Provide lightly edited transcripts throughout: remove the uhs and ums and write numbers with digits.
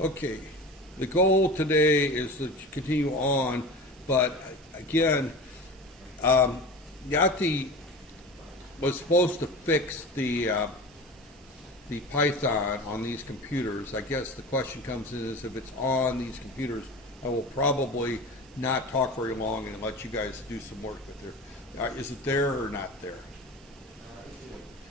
Okay, the goal today is to continue on, but again, Yati was supposed to fix the Python on these computers. I guess the question comes in is if it's on these computers, I will probably not talk very long and let you guys do some work with it. Is it there or not there?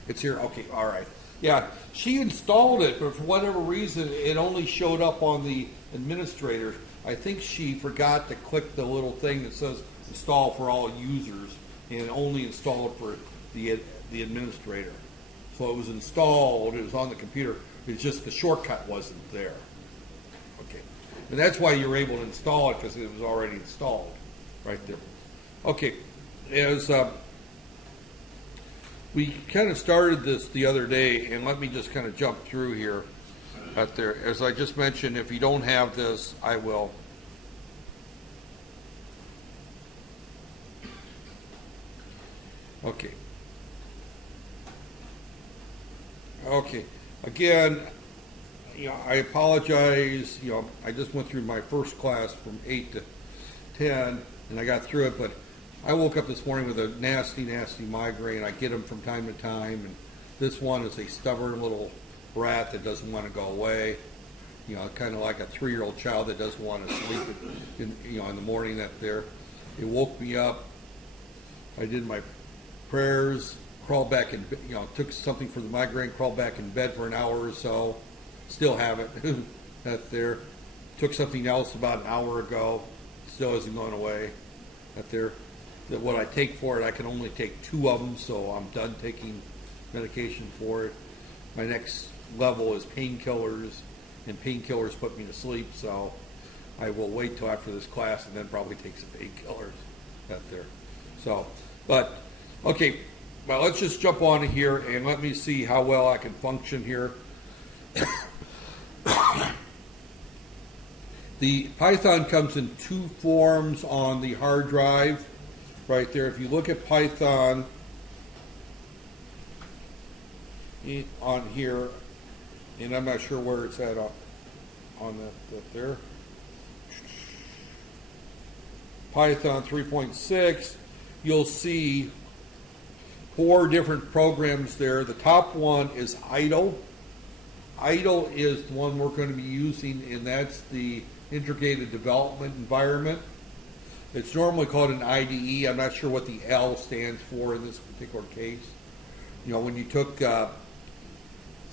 It's here. Okay, all right. Yeah, she installed it, but for whatever reason, it only showed up on the administrator. I think she forgot to click the little thing that says install for all users, and only installed for the administrator. So it was installed, it was on the computer, it's just the shortcut wasn't there. Okay, and that's why you're able to install it, because it was already installed right there. Okay, as we kind of started this the other day, and let me just kind of jump through here out there. As I just mentioned, if you don't have this, I will. Okay. Okay. Again, I apologize. I just went through my first class from 8 to 10, and I got through it, but I woke up this morning with a nasty, nasty migraine. I get them from time to time, and this one is a stubborn little brat that doesn't want to go away. Kind of like a 3-year-old child that doesn't want to sleep in the morning up there. It woke me up. I did my prayers, crawled back in, took something for the migraine, crawled back in bed for an hour or so. Still have it up there. Took something else about an hour ago. Still isn't going away up there. That what I take for it, I can only take 2 of them, so I'm done taking medication for it. My next level is painkillers, and painkillers put me to sleep, so I will wait till after this class and then probably take some painkillers out there. So, but, okay, well, let's just jump on here and let me see how well I can function here. The Python comes in 2 forms on the hard drive. Right there, if you look at Python on here, and I'm not sure where it's at on that there. Python 3.6, you'll see 4 different programs there. The top one is idle. Idle is the one we're going to be using, and that's the integrated development environment. It's normally called an IDE. I'm not sure what the L stands for in this particular case. When you took the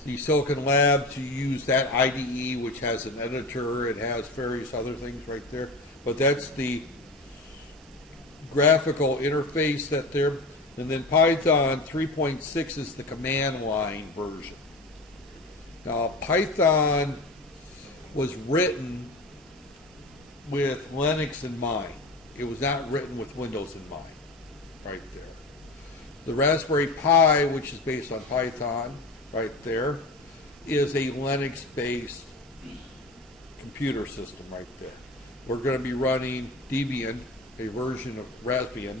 Silicon Lab to use that IDE, which has an editor, it has various other things right there. But that's the graphical interface that there. And then Python 3.6 is the command line version. Now, Python was written with Linux in mind. It was not written with Windows in mind, right there. The Raspberry Pi, which is based on Python, right there, is a Linux-based computer system right there. We're going to be running Debian, a version of Raspbian.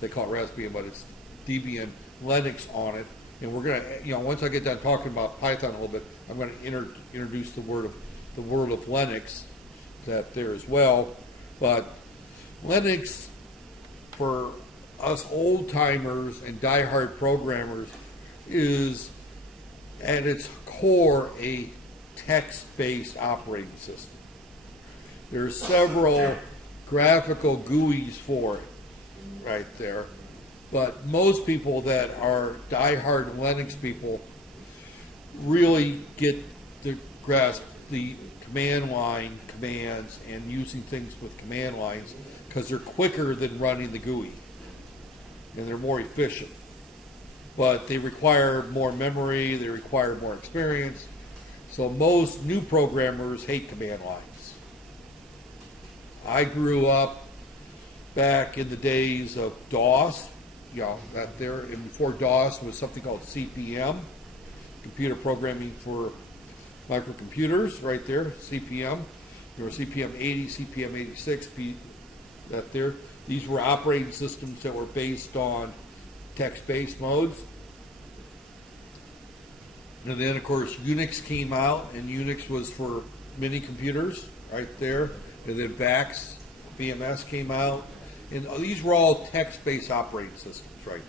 They call it Raspbian, but it's Debian Linux on it. And we're going to, once I get done talking about Python a little bit, I'm going to introduce the world of Linux that there as well. But Linux, for us old-timers and die-hard programmers, is at its core a text-based operating system. There are several graphical GUIs for it right there, but most people that are die-hard Linux people really get to grasp the command line commands and using things with command lines, because they're quicker than running the GUI, and they're more efficient. But they require more memory, they require more experience, so most new programmers hate command lines. I grew up back in the days of DOS, that there, and before DOS was something called CPM, computer programming for microcomputers, right there, CPM. There were CPM 80, CPM 86, that there. These were operating systems that were based on text-based modes. And then, of course, Unix came out, and Unix was for mini computers right there, and then VAX, VMS came out, and these were all text-based operating systems right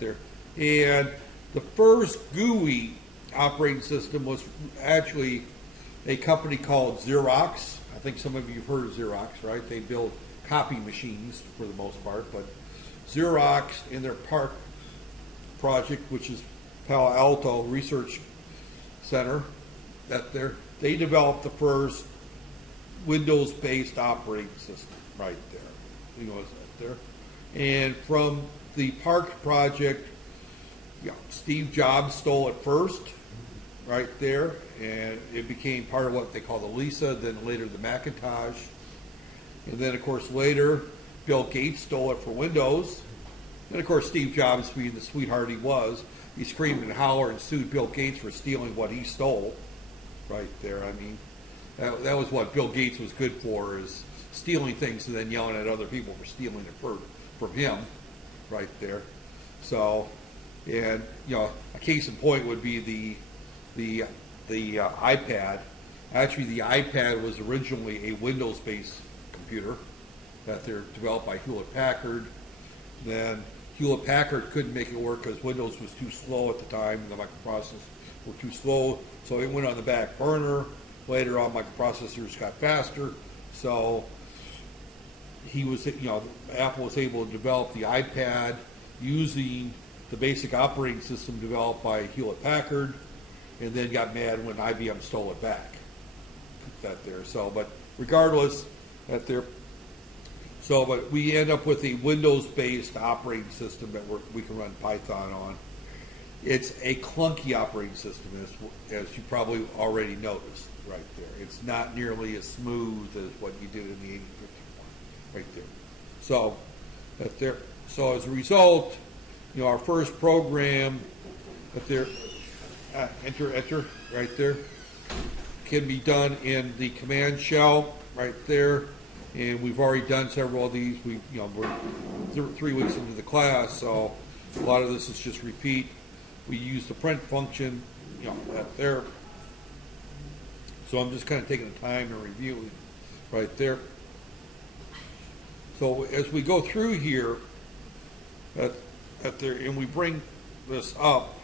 there. And the first GUI operating system was actually a company called Xerox. I think some of you have heard of Xerox, right? They build copy machines for the most part, but Xerox in their PARC project, which is Palo Alto Research Center, they developed the first Windows-based operating system right there. You know, it's right there. And from the PARC project, Steve Jobs stole it first, right there, and it became part of what they call the Lisa, then later the Macintosh. And then, of course, later, Bill Gates stole it for Windows. And, of course, Steve Jobs, being the sweetheart he was, he screamed and hollered and sued Bill Gates for stealing what he stole right there. I mean, that was what Bill Gates was good for, is stealing things and then yelling at other people for stealing it from him right there. So, and, a case in point would be the iPad. Actually, the iPad was originally a Windows-based computer that they're developed by Hewlett-Packard. Then Hewlett-Packard couldn't make it work because Windows was too slow at the time. The microprocessors were too slow, so it went on the back burner. Later on, microprocessors got faster, so Apple was able to develop the iPad using the basic operating system developed by Hewlett-Packard, and then got mad when IBM stole it back. But regardless, but we end up with a Windows-based operating system that we can run Python on. It's a clunky operating system, as you probably already noticed right there. It's not nearly as smooth as what you did in the 8051 right there. So as a result, our first program enter right there, can be done in the command shell right there. And we've already done several of these. We're 3 weeks into the class, so a lot of this is just repeat. We use the print function, right there. So I'm just kind of taking the time to review it right there. So as we go through here, and we bring this up,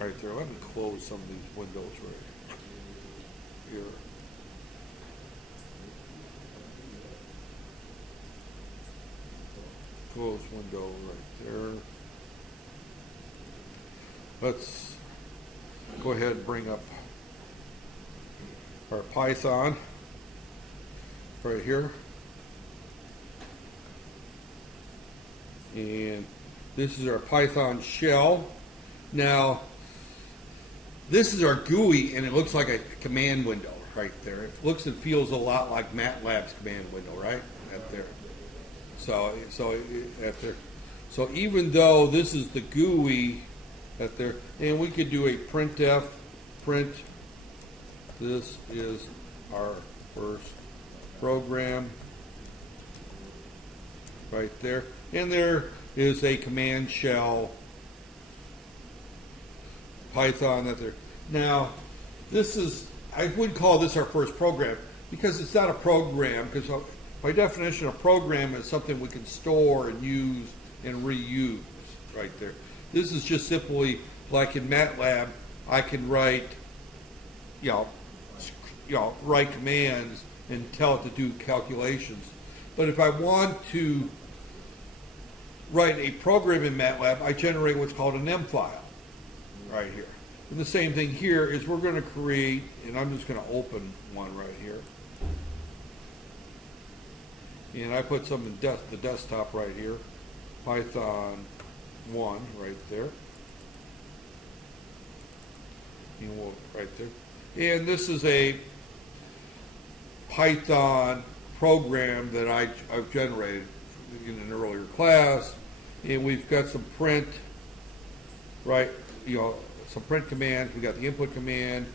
right there. Let me close some of these windows right here. Close window right there. Let's go ahead and bring up our Python right here. And this is our Python shell. Now, this is our GUI, and it looks like a command window right there. It looks and feels a lot like MATLAB's command window, right? Right there. So even though this is the GUI right there, and we could do a printf, print, this is our first program right there. And there is a command shell Python that there. Now, I wouldn't call this our first program because it's not a program, because by definition a program is something we can store and use and reuse right there. This is just simply like in MATLAB, I can write, write commands and tell it to do calculations. But if I want to write a program in MATLAB, I generate what's called an M file right here. And the same thing here is we're going to create, and I'm just going to open one right here. And I put some in the desktop right here, Python 1 right there. And we'll, right there. And this is a Python program that I've generated in an earlier class. And we've got some print, right, some print commands. We've got the input command,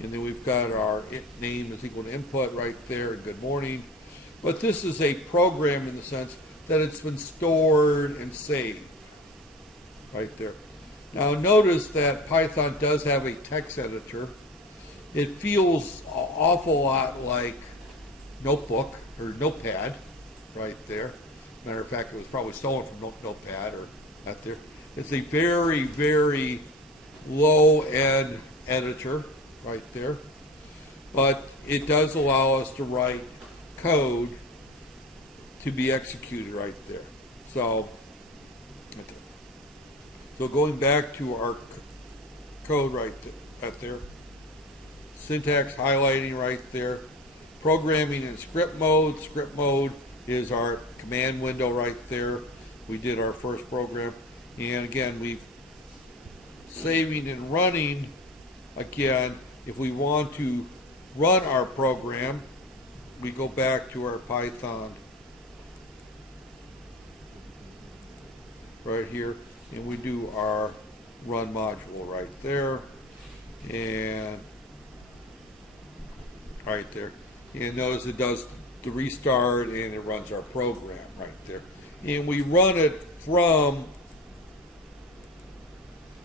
and then we've got our name is equal to input right there, and good morning. But this is a program in the sense that it's been stored and saved right there. Now notice that Python does have a text editor. It feels an awful lot like Notebook or Notepad right there. Matter of fact, it was probably stolen from Notepad or not there. It's a very, very low-end editor right there. But it does allow us to write code to be executed right there. So going back to our code right there, syntax highlighting right there, programming in script mode. Script mode is our command window right there. We did our first program. And again, we've saving and running. Again, if we want to run our program, we go back to our Python right here, and we do our run module right there, and right there. And notice it does the restart and it runs our program right there. And we run it from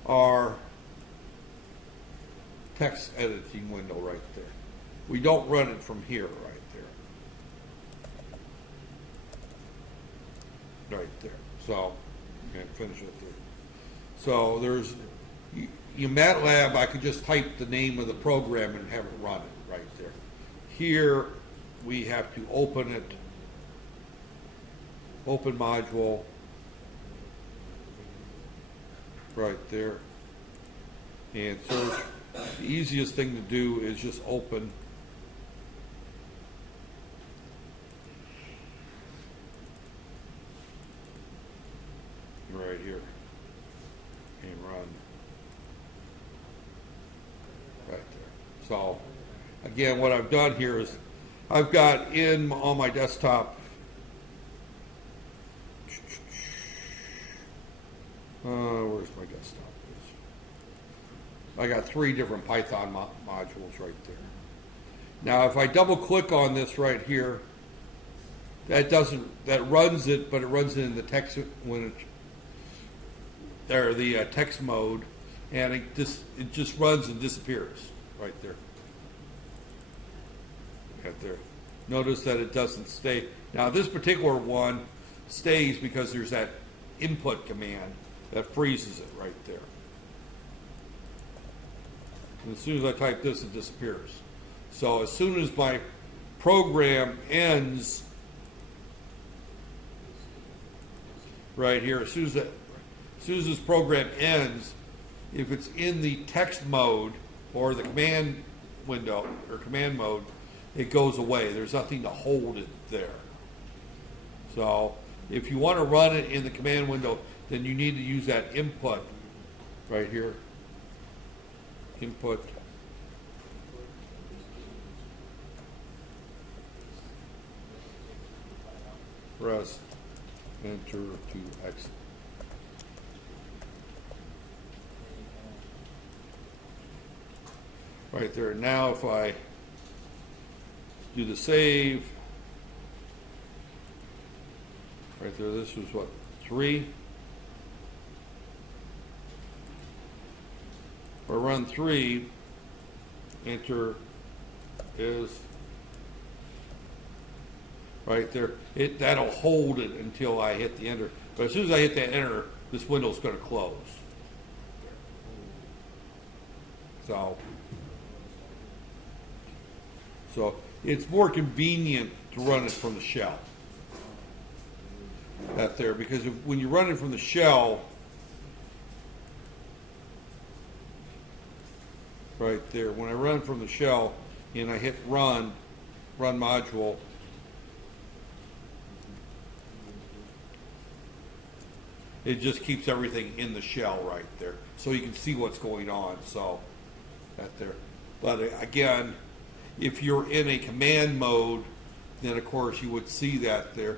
our text editing window right there. We don't run it from here right there. Right there. So, and finish it there. So there's, in MATLAB, I could just type the name of the program and have it run it right there. Here, we have to open it, open module, right there, and search. The easiest thing to do is just open right here and run right there. So again, what I've done here is I've got on my desktop where's my desktop? I got 3 different Python modules right there. Now if I double click on this right here, that runs it, but it runs it in the text text mode, and it just runs and disappears right there. Right there. Notice that it doesn't stay. Now this particular one stays because there's that input command that freezes it right there. And as soon as I type this, it disappears. So as soon as my program ends right here, as soon as this program ends, if it's in the text mode or the command window or command mode, it goes away. There's nothing to hold it there. So if you want to run it in the command window, then you need to use that input right here. Input. Press enter to exit. Right there. Now if I do the save, right there, this was what, 3? If I run 3, enter is right there. That'll hold it until I hit the enter. But as soon as I hit that enter, this window is going to close. So it's more convenient to run it from the shell. That there, because when you run it from the shell, right there, when I run from the shell and I hit run module, it just keeps everything in the shell right there, so you can see what's going on. So that there. But again, if you're in a command mode, then of course you would see that there.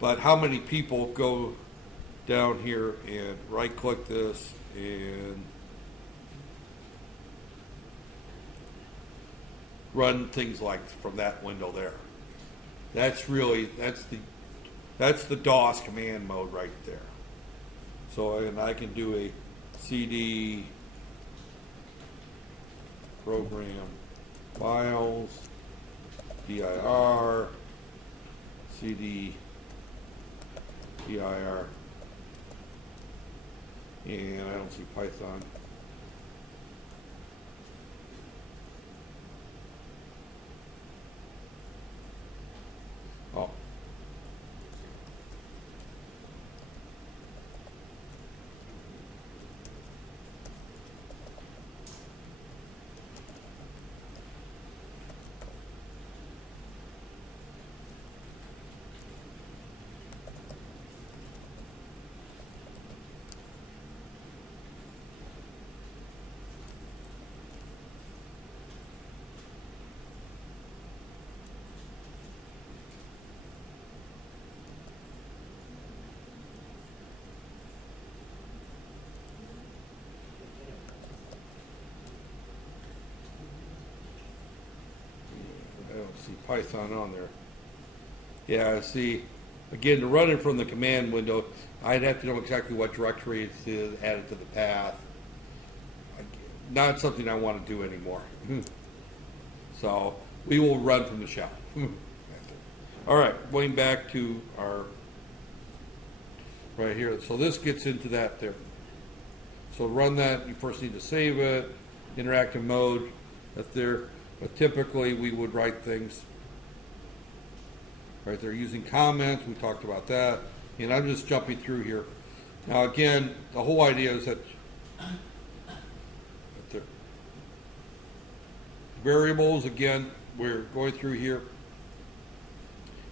But how many people go down here and right click this and run things like from that window there? That's the DOS command mode right there. So, and I can do a CD program files, dir, CD, dir, and I don't see Python. Oh. I don't see Python on there. Yeah, see, again, to run it from the command window, I'd have to know exactly what directory it's added to the path. Not something I want to do anymore. So we will run from the shell. All right, going back to our right here. So this gets into that there. So to run that, you first need to save it, interactive mode, that's there. But typically we would write things right there using comments. We talked about that. And I'm just jumping through here. Now again, the whole idea is that the variables, again, we're going through here.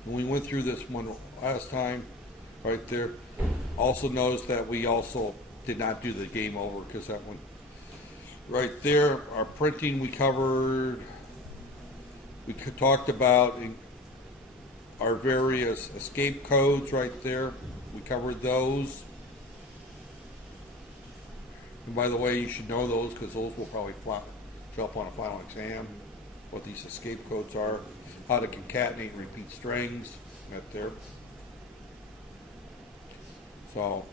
And we went through this one last time, right there. Also notice that we also did not do the game over because that one right there, our printing we covered. We talked about our various escape codes right there. We covered those. And by the way, you should know those because those will probably show up on a final exam, what these escape codes are, how to concatenate and repeat strings right there. So,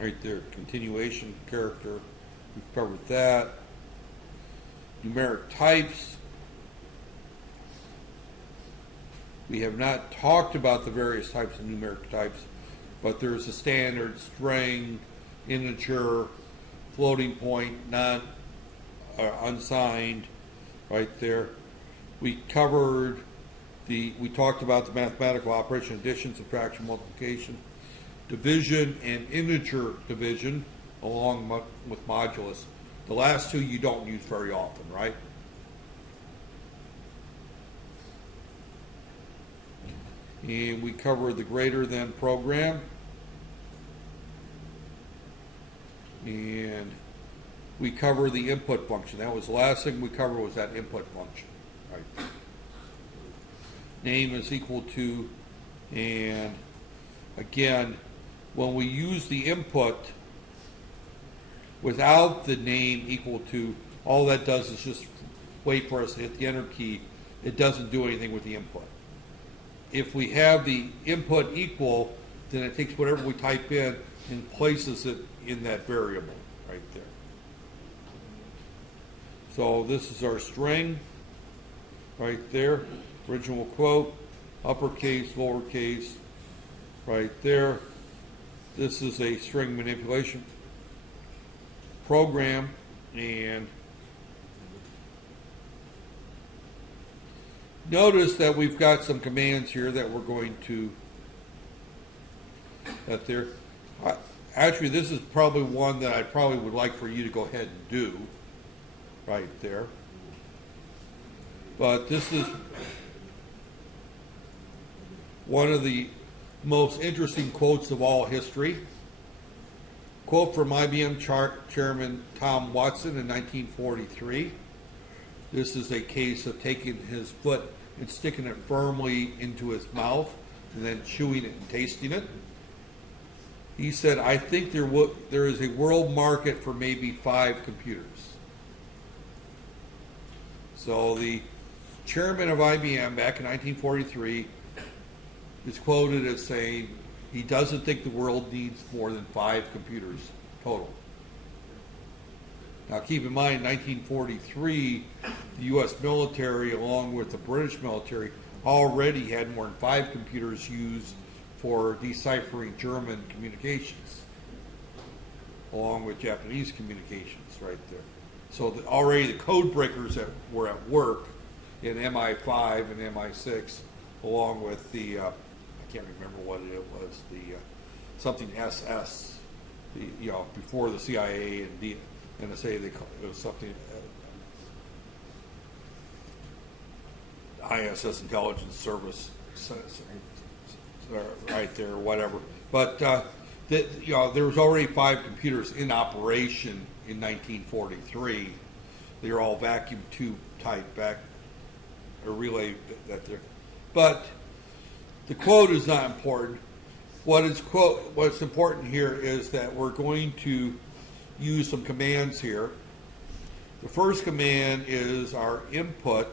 right there, continuation character, we've covered that. Numeric types. We have not talked about the various types of numeric types, but there's a standard string, integer, floating point, unsigned, right there. We covered we talked about the mathematical operation, addition, subtraction, multiplication, division, and integer division, along with modulus. The last two you don't use very often, right? And we cover the greater than program. And we cover the input function. That was the last thing we covered, was that input function. Right. Name is equal to, and again, when we use the input without the name equal to, all that does is just wait for us to hit the enter key. It doesn't do anything with the input. If we have the input equal, then it takes whatever we type in and places it in that variable right there. So this is our string right there, original quote, uppercase, lowercase, right there. This is a string manipulation program, and notice that we've got some commands here that we're going to, actually this is probably one that I probably would like for you to go ahead and do, right there. But this is one of the most interesting quotes of all history. Quote from IBM Chairman Tom Watson in 1943. This is a case of taking his foot and sticking it firmly into his mouth and then chewing it and tasting it. He said, I think there is a world market for maybe 5 computers. So the chairman of IBM back in 1943 is quoted as saying he doesn't think the world needs more than 5 computers total. Now keep in mind, 1943, the U.S. military, along with the British military, already had more than 5 computers used for deciphering German communications, along with Japanese communications right there. So already the code breakers that were at work in MI5 and MI6, along with the, I can't remember what it was, the something SS, before the CIA and NSA, it was something, ISS, Intelligence Service, right there, or whatever. But there was already 5 computers in operation in 1943. They were all vacuum tube type relay that they're. But the quote is not important. What's important here is that we're going to use some commands here. The first command is our input,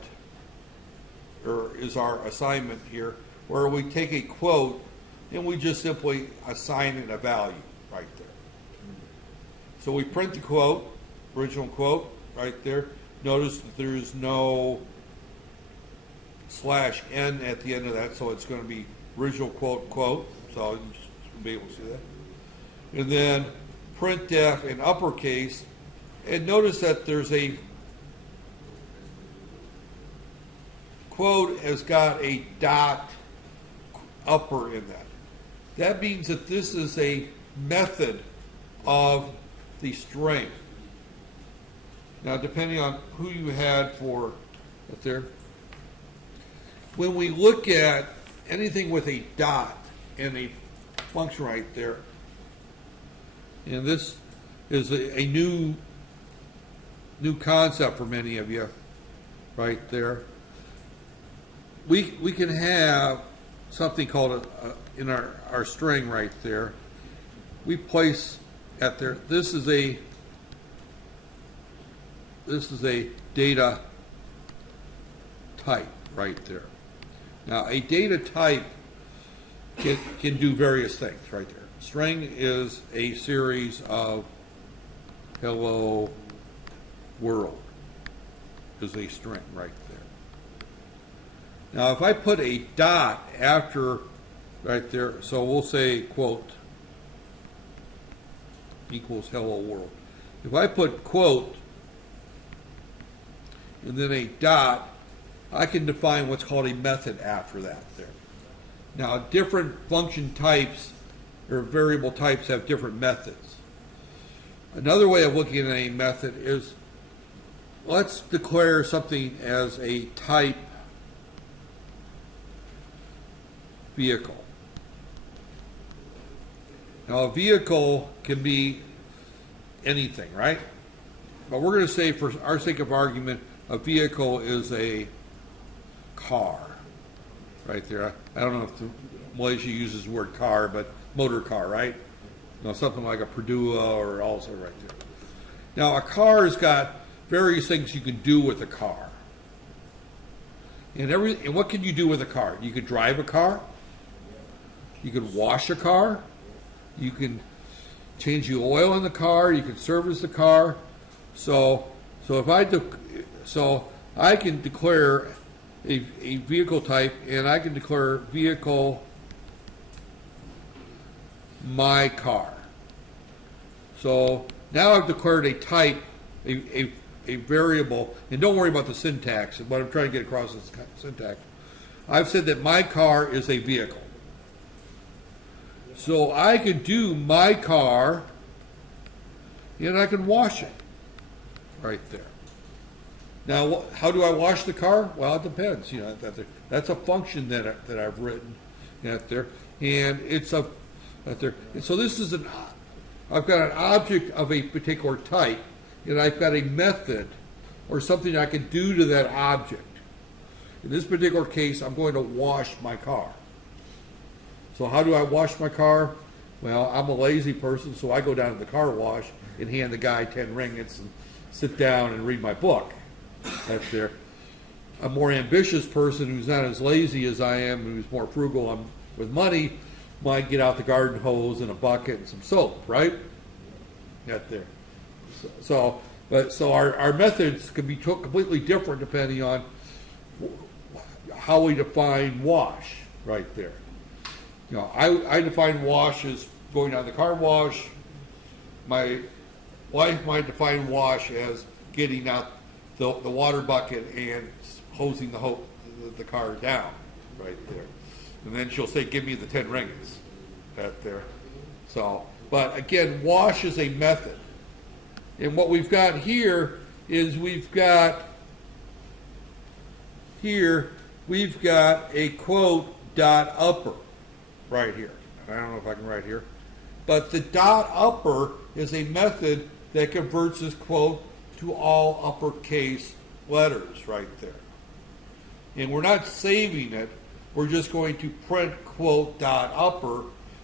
or is our assignment here, where we take a quote and we just simply assign it a value right there. So we print the quote, original quote, right there. Notice that there's no /n at the end of that, so it's going to be original quote, quote. So you should be able to see that. And then printf in uppercase, and notice that there's a quote has got a dot upper in that. That means that this is a method of the string. Now, depending on who you had for up there, when we look at anything with a dot and a function right there, and this is a new concept for many of you right there. We can have something called in our string right there. We place at there. This is a data type right there. Now a data type can do various things right there. String is a series of hello world is a string right there. Now if I put a dot after right there, so we'll say quote equals hello world. If I put quote and then a dot, I can define what's called a method after that there. Now different function types or variable types have different methods. Another way of looking at a method is, let's declare something as a type vehicle. Now a vehicle can be anything, right? But we're going to say, for our sake of argument, a vehicle is a car right there. I don't know if Malaysia uses the word car, but motor car, right? Something like a Purdue or also right there. Now a car has got various things you can do with a car. And what can you do with a car? You could drive a car. You could wash a car. You can change the oil in the car. You can service the car. So I can declare a vehicle type, and I can declare vehicle my car. So now I've declared a type, a variable, and don't worry about the syntax. What I'm trying to get across is syntax. I've said that my car is a vehicle. So I can do my car, and I can wash it right there. Now, how do I wash the car? Well, it depends. That's a function that I've written out there, and it's out there. And so this is I've got an object of a particular type, and I've got a method or something I can do to that object. In this particular case, I'm going to wash my car. So how do I wash my car? Well, I'm a lazy person, so I go down to the car wash and hand the guy 10 ringgits and sit down and read my book. That's there. A more ambitious person who's not as lazy as I am, who's more frugal with money, might get out the garden hose and a bucket and some soap, right? Right there. So our methods could be completely different depending on how we define wash right there. You know, I define wash as going down the car wash. My wife might define wash as getting out the water bucket and hosing the car down right there. And then she'll say, give me the 10 rings right there. So, but again, wash is a method. And what we've got here is we've got a quote dot upper right here. I don't know if I can write here. But the dot upper is a method that converts this quote to all uppercase letters right there. And we're not saving it. We're just going to print quote dot upper,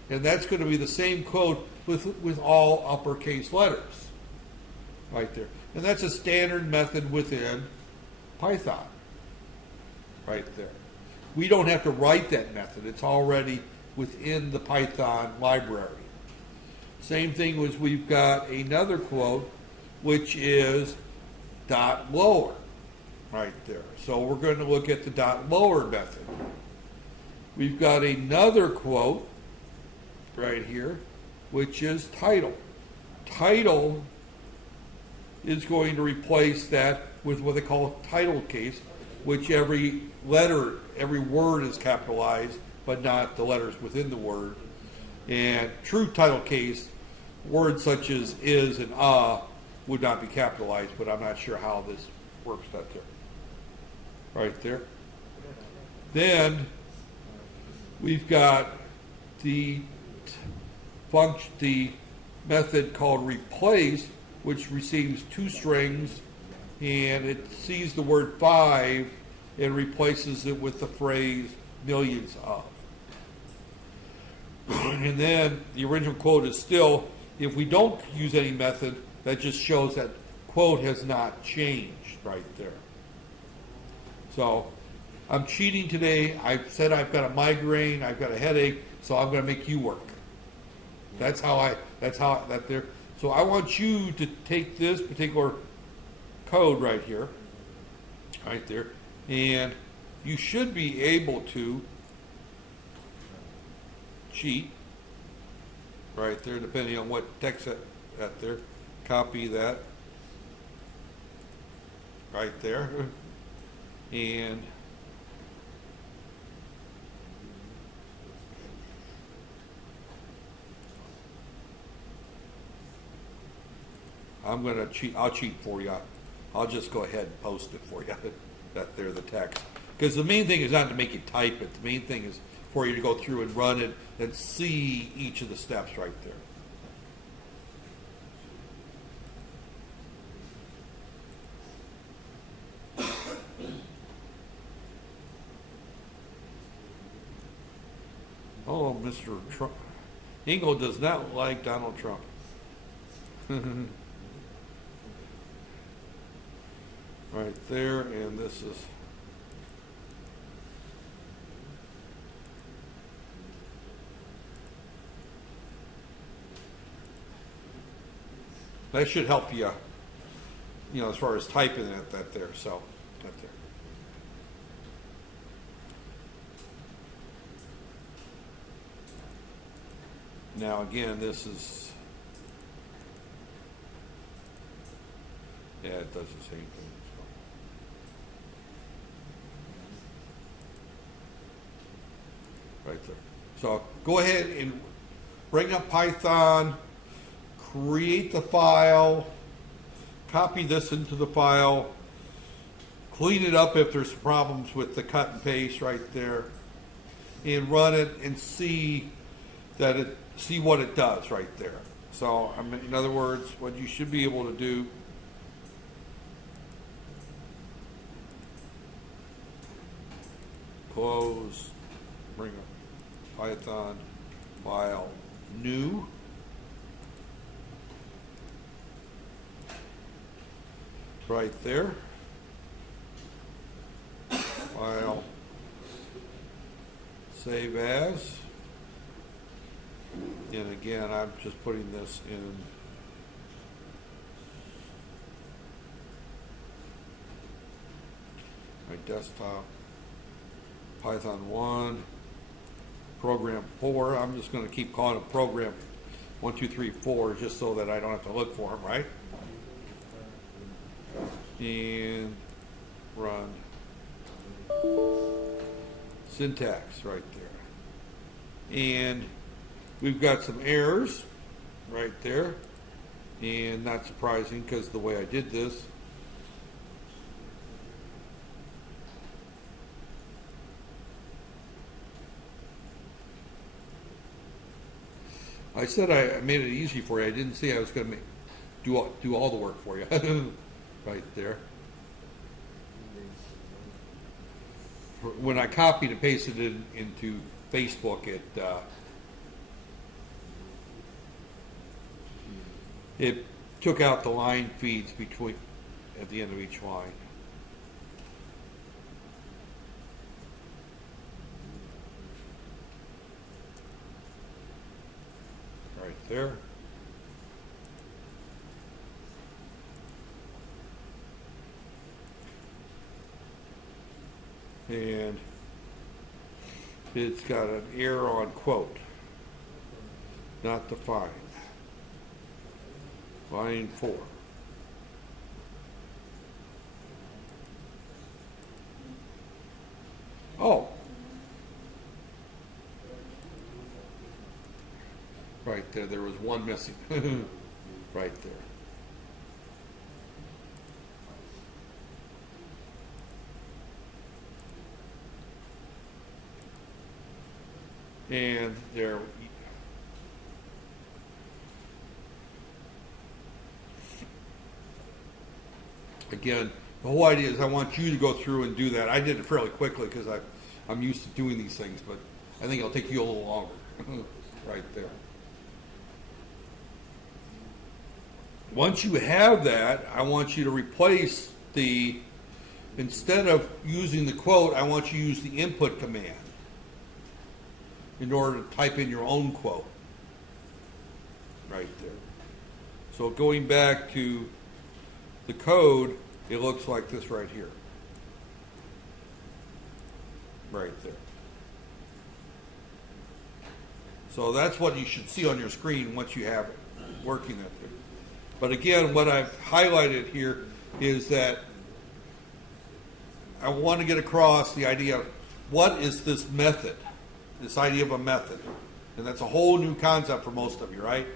and that's going to be the same quote with all uppercase letters right there. And that's a standard method within Python right there. We don't have to write that method. It's already within the Python library. Same thing as we've got another quote, which is dot lower right there. So we're going to look at the dot lower method. We've got another quote right here, which is title. Title is going to replace that with what they call title case, which every word is capitalized, but not the letters within the word. And true title case, words such as is and would not be capitalized, but I'm not sure how this works out there. Right there. Then we've got the method called replace, which receives two strings, and it sees the word 5 and replaces it with the phrase millions of. And then the original quote is still, if we don't use any method, that just shows that quote has not changed right there. So I'm cheating today. I've said I've got a migraine, I've got a headache, so I'm going to make you work. That's how that there. So I want you to take this particular code right here, right there, and you should be able to cheat right there, depending on what text that there. Copy that right there, and I'm going to cheat. I'll cheat for you. I'll just go ahead and post it for you. That there, the text. Because the main thing is not to make you type it. The main thing is for you to go through and run it and see each of the steps right there. Oh, Mr. Trump. Ingo does not like Donald Trump. Right there, and this is that should help you, as far as typing it, that there. So, right there. Now again, this is, yeah, it does the same thing. So. Right there. So go ahead and bring up Python, create the file, copy this into the file, clean it up if there's problems with the cut and paste right there, and run it and see what it does right there. So, in other words, what you should be able to do, close, bring up Python, file, new, right there, file, save as, and again, I'm just putting this in desktop, Python 1, program 4. I'm just going to keep calling it program 1, 2, 3, 4 just so that I don't have to look for them, right? And run. Syntax right there. And we've got some errors right there. And not surprising because the way I did this. I said I made it easy for you. I didn't say I was going to do all the work for you. Right there. When I copied and pasted it into Facebook, it took out the line feeds between at the end of each line. Right there. And it's got an error on quote, not defined. Line 4. Oh. Right there, there was one missing. Right there. And there, again, the whole idea is I want you to go through and do that. I did it fairly quickly because I'm used to doing these things, but I think it'll take you a little longer. Right there. Once you have that, I want you to replace instead of using the quote, I want you to use the input command in order to type in your own quote. Right there. So going back to the code, it looks like this right here. Right there. So that's what you should see on your screen once you have it working there. But again, what I've highlighted here is that I want to get across the idea of what is this method? This idea of a method. And that's a whole new concept for most of you, right?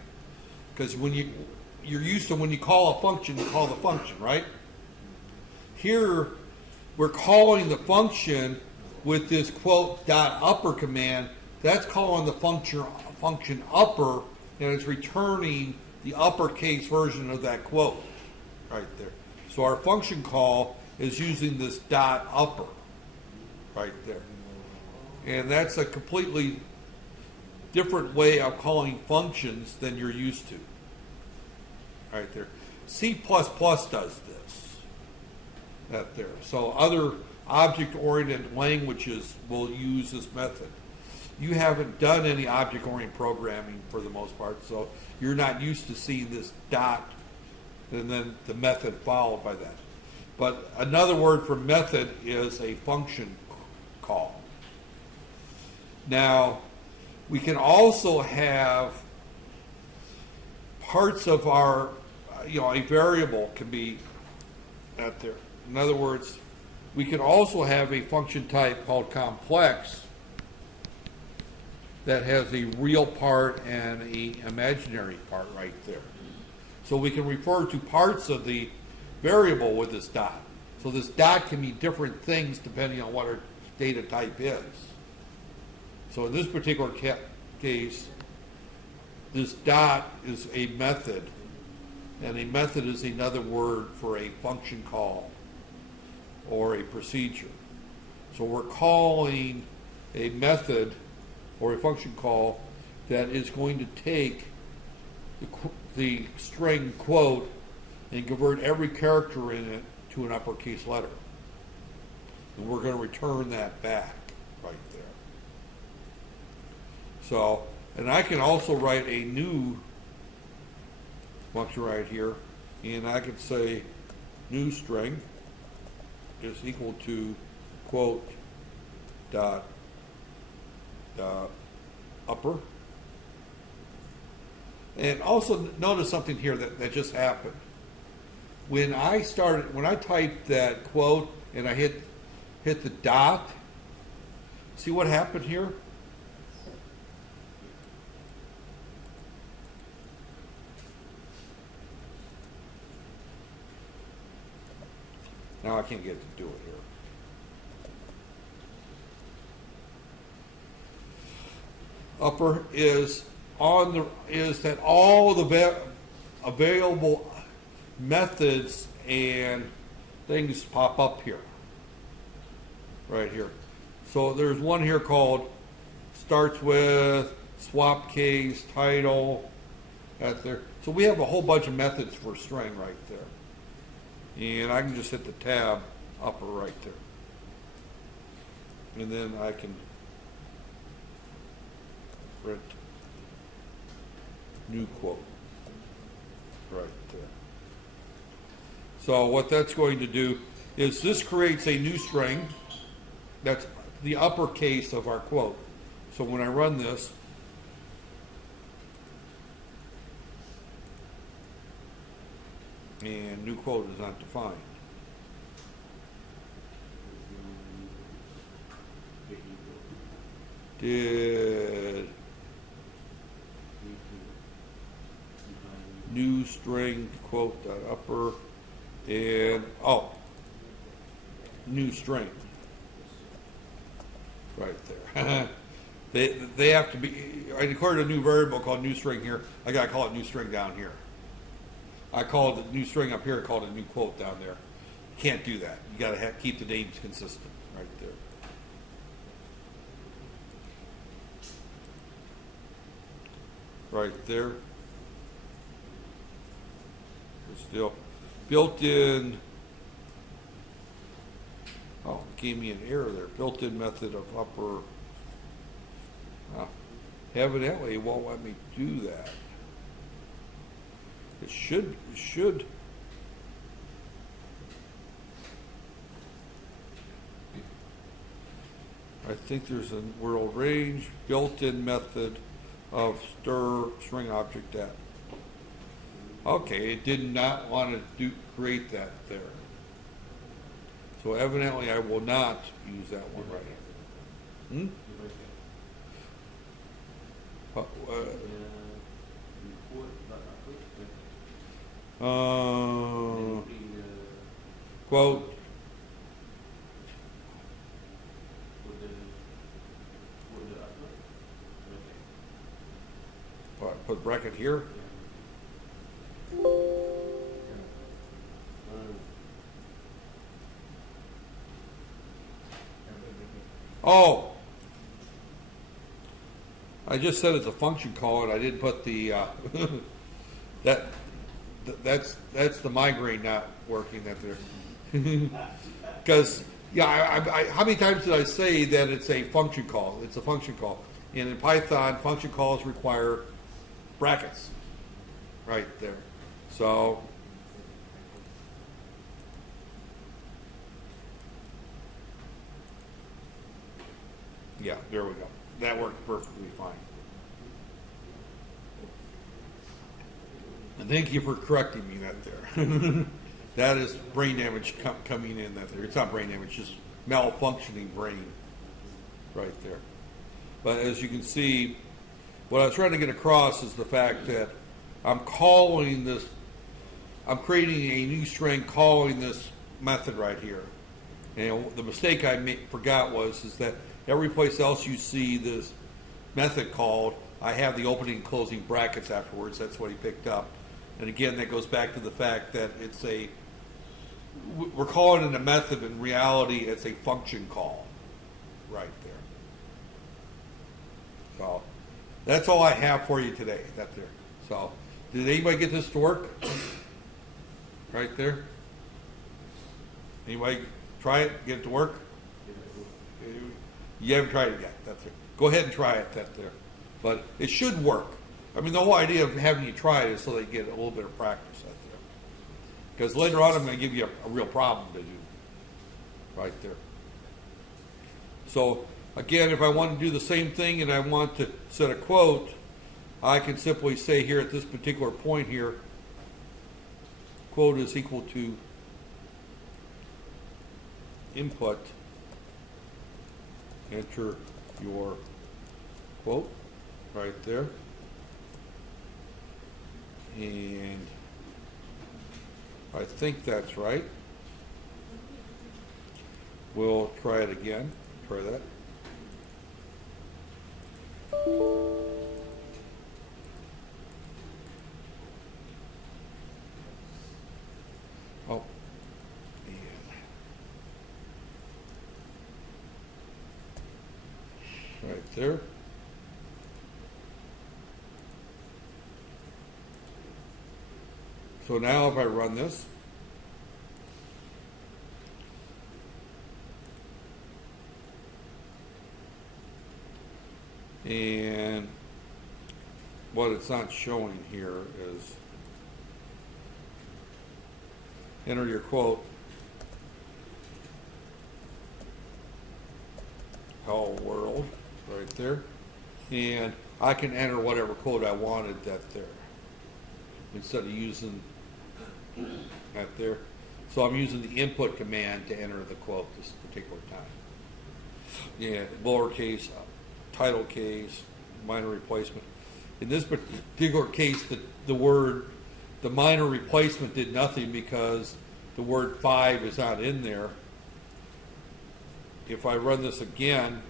Because when you're used to when you call a function, you call the function, right? Here, we're calling the function with this quote dot upper command. That's calling the function upper, and it's returning the uppercase version of that quote right there. So our function call is using this dot upper right there. And that's a completely different way of calling functions than you're used to. Right there. C++ does this. That there. So other object-oriented languages will use this method. You haven't done any object-oriented programming for the most part, so you're not used to seeing this dot and then the method followed by that. But another word for method is a function call. Now, we can also have parts of our, a variable can be out there. In other words, we can also have a function type called complex that has a real part and an imaginary part right there. So we can refer to parts of the variable with this dot. So this dot can be different things depending on what our data type is. So in this particular case, this dot is a method, and a method is another word for a function call or a procedure. So we're calling a method or a function call that is going to take the string quote and convert every character in it to an uppercase letter. And we're going to return that back right there. So, and I can also write a new function right here, and I could say new string is equal to quote dot upper. And also notice something here that just happened. When I typed that quote and I hit the dot, see what happened here? Now I can't get it to do it here. Upper is that all the available methods and things pop up here, right here. So there's one here called starts with swap case title. That's there. So we have a whole bunch of methods for string right there. And I can just hit the tab upper right there. And then I can print new quote right there. So what that's going to do is this creates a new string. That's the uppercase of our quote. So when I run this, and new quote is not defined. Did new string quote dot upper and new string right there. they have to be. I declared a new variable called new string here. I gotta call it new string down here. I called it new string up here. I called it new quote down there. You can't do that. You gotta keep the names consistent right there. Right there. It's still built-in. Oh, it gave me an error there. Built-in method of upper. Evidently, it won't let me do that. It should. I think there's a world range built-in method of stir string object at. Okay, it did not want to create that there. So evidently I will not use that one right here. Quote. Put bracket here. Oh, I just said it's a function call, and I didn't put the that's the migraine not working that there. Because I how many times did I say that it's a function call? It's a function call, and in Python, function calls require brackets right there. So yeah, there we go. That worked perfectly fine. And thank you for correcting me that there. That is brain damage coming in that there. It's not brain damage, just malfunctioning brain right there. But as you can see, what I was trying to get across is the fact that I'm calling this, I'm creating a new string calling this method right here. And the mistake I forgot is that every place else you see this method called, I have the opening and closing brackets afterwards. That's what he picked up. And again, that goes back to the fact that we're calling it a method. In reality, it's a function call right there. So that's all I have for you today. That's there. So did anybody get this to work? Right there? Anybody try it, get it to work? You haven't tried it yet. That's it. Go ahead and try it. That's there. But it should work. I mean, the whole idea of having you try it is so they get a little bit of practice. That's there. Because later on, I'm going to give you a real problem to do. Right there. So again, if I want to do the same thing and I want to set a quote, I can simply say here at this particular point here, quote is equal to input, enter your quote right there, and I think that's right. We'll try it again. Try that. Oh, and right there. So now if I run this, and what it's not showing here is enter your quote, hello world, right there, and I can enter whatever quote I wanted that there instead of using that there. So I'm using the input command to enter the quote this particular time. Yeah, lowercase, title case, minor replacement. In this particular case, the minor replacement did nothing because the word 5 is not in there. If I run this again,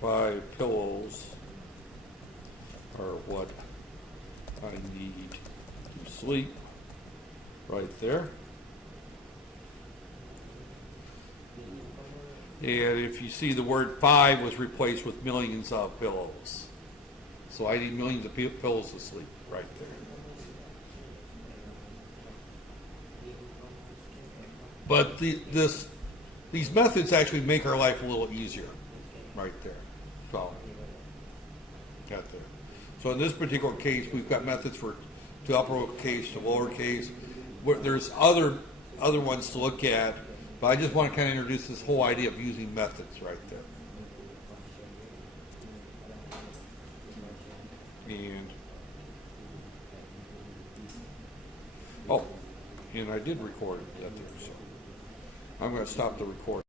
"5 pillows are what I need to sleep," right there. And if you see, the word 5 was replaced with millions of pillows. So I need millions of pillows to sleep right there. But these methods actually make our life a little easier right there. So, got there. So in this particular case, we've got methods to uppercase to lowercase. There's other ones to look at, but I just want to kind of introduce this whole idea of using methods right there. And oh, and I did record it there, so I'm going to stop the recording.